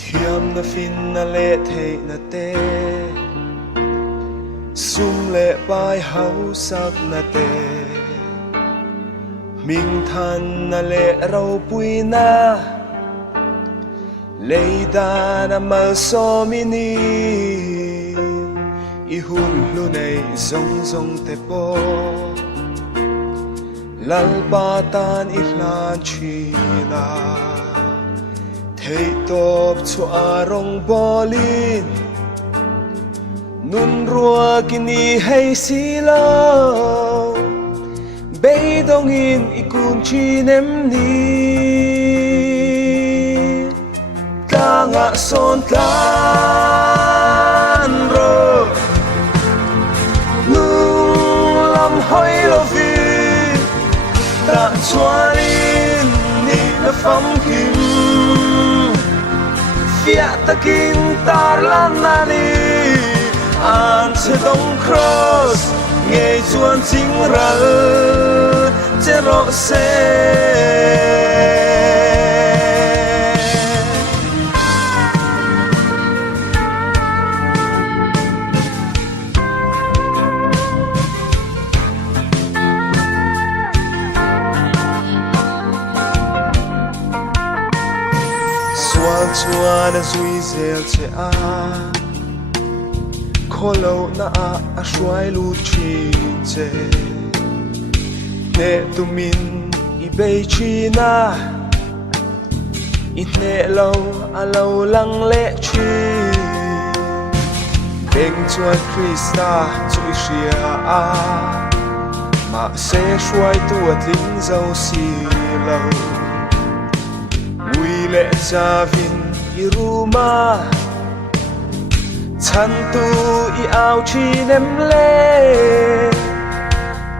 thiam na fin na le thei na te sum le pai hau sak na te minh than na le rau pui na leida na mal so mini i hun lu nei zong zong te po lal pa tan i hlan chi na thei top chu arong bolin nun rua kini hay silo bay dong in ikun chi nem ni ta nga son tan ro nung lam hoi lo vi ta chuan in ni na pham kim phía takin tar lan nani an se dong cross nghe chuan chính ral che ro se sual chuan a zui zel che a kholo na a hruai lu thin che ne tumin i bei china i ne lo a lo lang le chi beng chuan Krista chui ria a ma se hruai tu a tling zo si lo ui le cha vin i ruma chan tu i ao chi nem le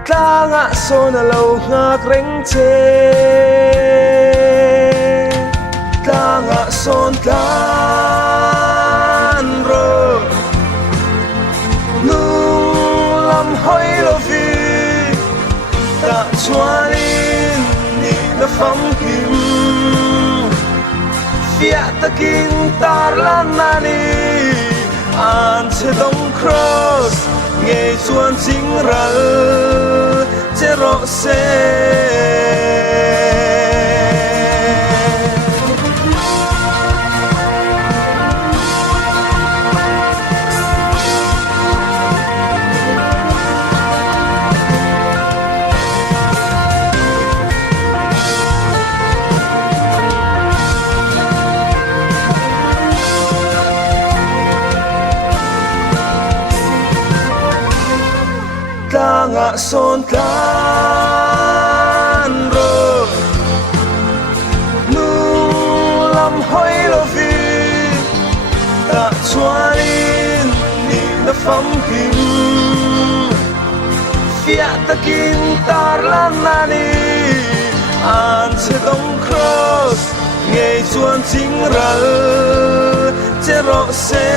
ta nga so na lo ngak reng che ta nga son tan ro nung lam hoi lo vi ta chuan in ni na pham kim phía takin tar lan nani an se dong cross nghe chuan chính ral che ro se ta nga son tan ro nu lam hoi lo vi ta chuan in ni na pham kim phía takin tar lan nani an se dong cross nghe chuan chính ral che ro se